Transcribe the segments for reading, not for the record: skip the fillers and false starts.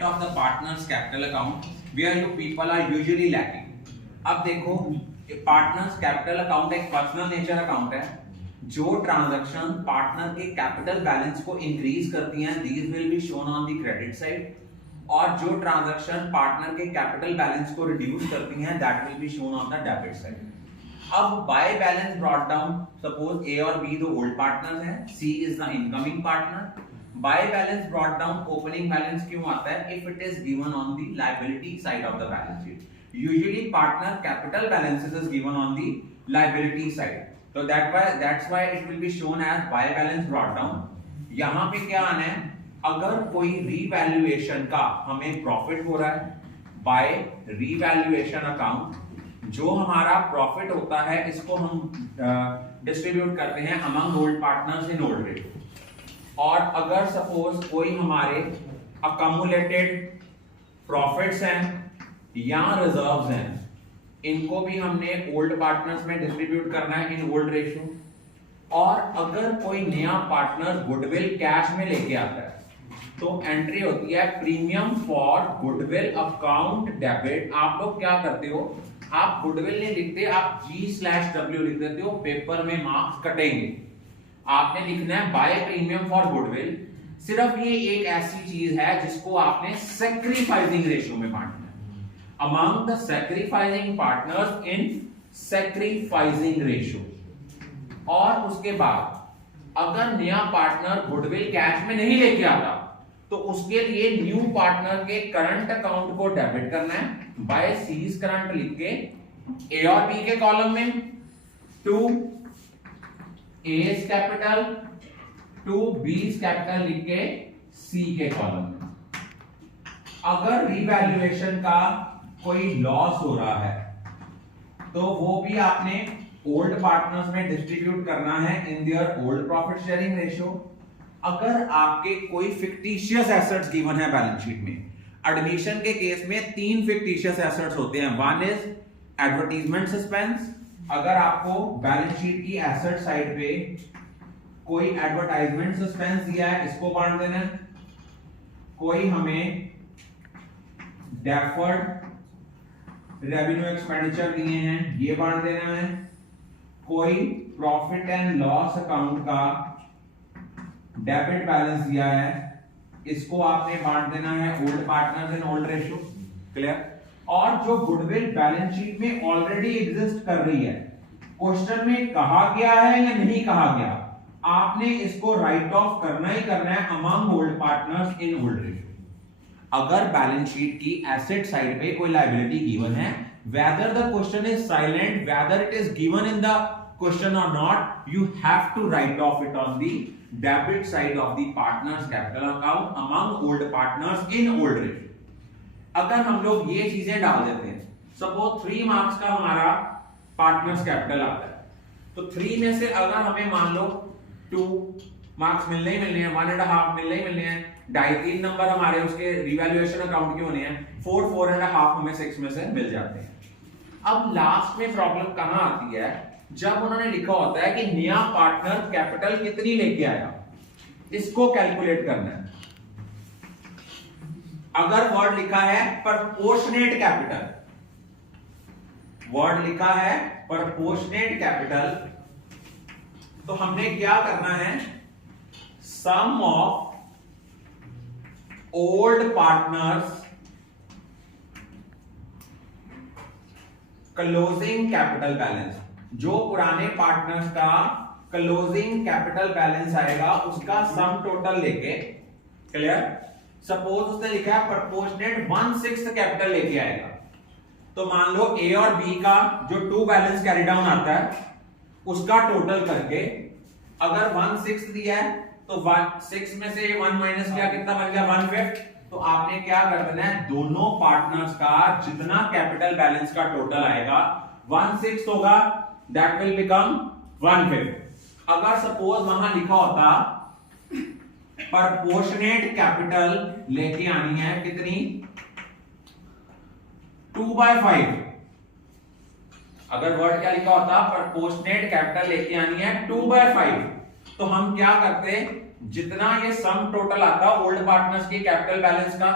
Point of the partners capital account where you people are usually lacking. अब देखो partners capital account एक personal nature account है, जो transaction partner के capital balance को increase करती हैं these will be shown on the credit side, और जो ट्रांजैक्शन पार्टनर के कैपिटल बैलेंस को रिड्यूस करती हैं that will be shown on the debit side. अब by balance brought down, suppose A और बी दो ओल्ड पार्टनर्स हैं, C is the incoming partner. By balance brought down opening balance क्यों आता है? If it is given on the liability side of the balance sheet. Usually partner capital balances is given on the liability side, so that's why it will be shown as by balance brought down। यहां पे क्या आना है, अगर कोई revaluation का हमें profit हो रहा है बाय रीवैल्यूएशन अकाउंट, जो हमारा प्रॉफिट होता है इसको हम डिस्ट्रीब्यूट करते हैं among old partners in old rate. और अगर सपोज कोई हमारे अकमुलेटेड प्रॉफिट्स हैं या रिजर्व्स हैं, इनको भी हमने ओल्ड पार्टनर्स में डिस्ट्रीब्यूट करना है इन ओल्ड रेशियो। और अगर कोई नया पार्टनर गुडविल कैश में लेके आता है तो एंट्री होती है premium for goodwill account debit. आप लोग क्या करते हो, आप गुडविल नहीं लिखते, आप G/W लिख देते हो, पेपर में मार्क्स कटेंगे। आपने लिखना है बाय प्रीमियम फॉर गुडविल। सिर्फ ये एक ऐसी चीज है जिसको आपने सैक्रिफाइसिंग रेशियो में बांटना है among the sacrificing partners in sacrificing ratio। और उसके बाद अगर नया पार्टनर गुडविल कैश में नहीं लेके आता तो उसके लिए न्यू पार्टनर के करंट अकाउंट को डेबिट करना है बाय सीज करंट लिख के ए और बी के कॉलम में, two A's capital two B's capital लिख के सी के कॉलम में। अगर रिवैल्यूएशन का कोई लॉस हो रहा है तो वो भी आपने ओल्ड पार्टनर्स में डिस्ट्रीब्यूट करना है in their old profit sharing ratio. अगर आपके कोई फिक्टिशियस एसेट्स गिवन है बैलेंस शीट में, एडमिशन के केस में 3 फिक्टिशियस एसेट्स होते हैं। One is advertisement suspense. अगर आपको बैलेंस शीट की एसेट साइड पे कोई एडवर्टाइजमेंट सस्पेंस दिया है, इसको बांट देना है। कोई हमें डेफर्ड रेवेन्यू एक्सपेंडिचर दिए हैं, ये बांट देना है। कोई प्रॉफिट एंड लॉस अकाउंट का डेबिट बैलेंस दिया है, इसको आपने बांट देना है old partners in old ratio. Clear? और जो गुडविल बैलेंस शीट में ऑलरेडी एग्जिस्ट कर रही है, क्वेश्चन में कहा गया है या नहीं कहा गया, आपने इसको राइट ऑफ करना ही करना है among old partners in old ratio. अगर बैलेंस शीट की एसेट साइड पे कोई लायबिलिटी गिवन है, whether the question is silent, whether it is given in the question or not, you have to write off it on the debit side of the partners capital account among old partners in old ratio। अगर हम लोग ये चीजें डाल देते हैं, suppose 3 marks का हमारा पार्टनर्स कैपिटल आता है, तो 3 में से अगर हमें मान लो 2 मार्क्स मिलने ही मिलने हैं, 1.5 मिलने ही मिलने हैं, 2.5-3 नंबर हमारे उसके रिवैल्यूएशन अकाउंट के होने हैं, 4-4.5 हमें 6 में से मिल जाते हैं। अब लास्ट में प्रॉब्लम कहां आती है, जब उन्होंने लिखा होता है कि नया पार्टनर कैपिटल कितनी लेके आया, इसको कैलकुलेट करना है। अगर वर्ड लिखा है प्रपोर्शनेट कैपिटल, वर्ड लिखा है प्रपोर्शनेट कैपिटल, तो हमने क्या करना है, sum of old partners closing capital balance, जो पुराने पार्टनर्स का क्लोजिंग कैपिटल बैलेंस आएगा उसका सम टोटल लेके। क्लियर? सपोज उसने लिखा है प्रपोर्शनेट 1/6 कैपिटल लेके आएगा, तो मान लो ए और बी का जो 2 बैलेंस कैरी डाउन आता है उसका टोटल करके अगर 1/6 दिया है तो 6 में से 1 माइनस किया, कितना बन गया 1/5। तो आपने क्या कर देना है, दोनों पार्टनर्स का जितना कैपिटल बैलेंस का टोटल आएगा 1/6 होगा, दैट विल बिकम 1/5। अगर सपोज वहां लिखा होता प्रपोर्शनेट कैपिटल लेके आनी है कितनी, 2/5। अगर वर्ड क्या लिखा होता प्रपोर्शनेट कैपिटल लेके आनी है 2/5, तो हम क्या करते, जितना ये सम टोटल आता ओल्ड पार्टनर्स के कैपिटल बैलेंस का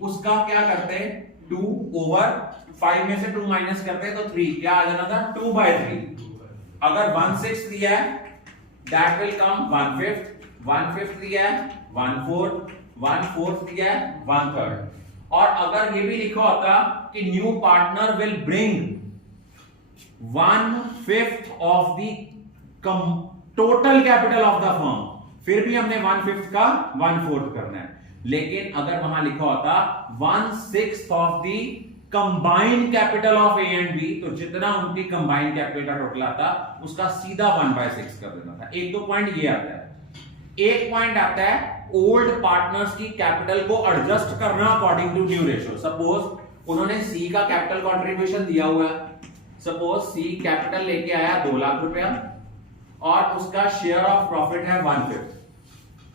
उसका क्या करते हैं 2 ओवर 5 में से 2 माइनस करते हैं तो 3, क्या आ जाना था 2/3। अगर 1/6 दिया है दैट विल कम 1/5, 1/5 दिया है 1/4, 1/4 दिया है 1/3। और अगर ये भी लिखा होता कि new partner will bring 1/5 of the total capital of the firm, फिर भी हमने 1/5 का 1/4 करना है। लेकिन अगर वहां लिखा होता 1/6 of the combined capital of A and B, तो जितना उनकी कंबाइंड कैपिटल का टोटल आता उसका सीधा 1/6 कर देना था। एक दो पॉइंट ये आता है। एक पॉइंट आता है ओल्ड पार्टनर्स की कैपिटल को एडजस्ट करना according to new ratio. Suppose उन्होंने सी का कैपिटल कंट्रीब्यूशन दिया हुआ है, सपोज सी कैपिटल लेके आया 2 लाख रुपया और उसका शेयर ऑफ प्रॉफिट है 1/5,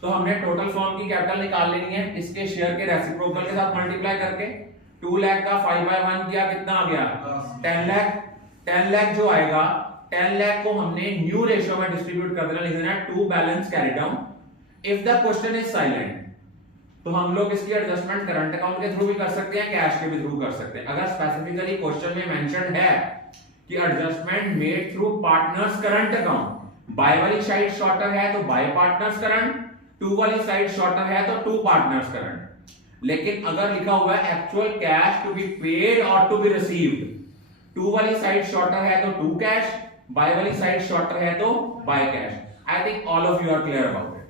तो हमने टोटल फर्म की कैपिटल निकाल लेनी है इसके शेयर के रेसिप्रोकल के साथ मल्टीप्लाई करके। 2 लाख का 5/1 किया, कितना आ गया 10 लाख। 10 लाख जो आएगा 10 लाख को हमने न्यू रेशियो में डिस्ट्रीब्यूट कर देना, लिख देना to balance carry down. If the question is silent तो हम लोग इसकी एडजस्टमेंट करंट अकाउंट के थ्रू भी कर सकते हैं, कैश के भी थ्रू कर सकते हैं। अगर स्पेसिफिकली क्वेश्चन में मेंशन है कि adjustment made through partners current account, by वाली साइड शॉर्टर है तो बाय पार्टनर्स करंट, टू वाली साइड शॉर्टर है तो टू पार्टनर्स करंट। लेकिन अगर लिखा हुआ है actual cash to be paid और टू बी रिसीव्ड, टू वाली साइड शॉर्टर है तो टू कैश, बाय वाली साइड शॉर्टर है तो by cash. I think all of you are clear about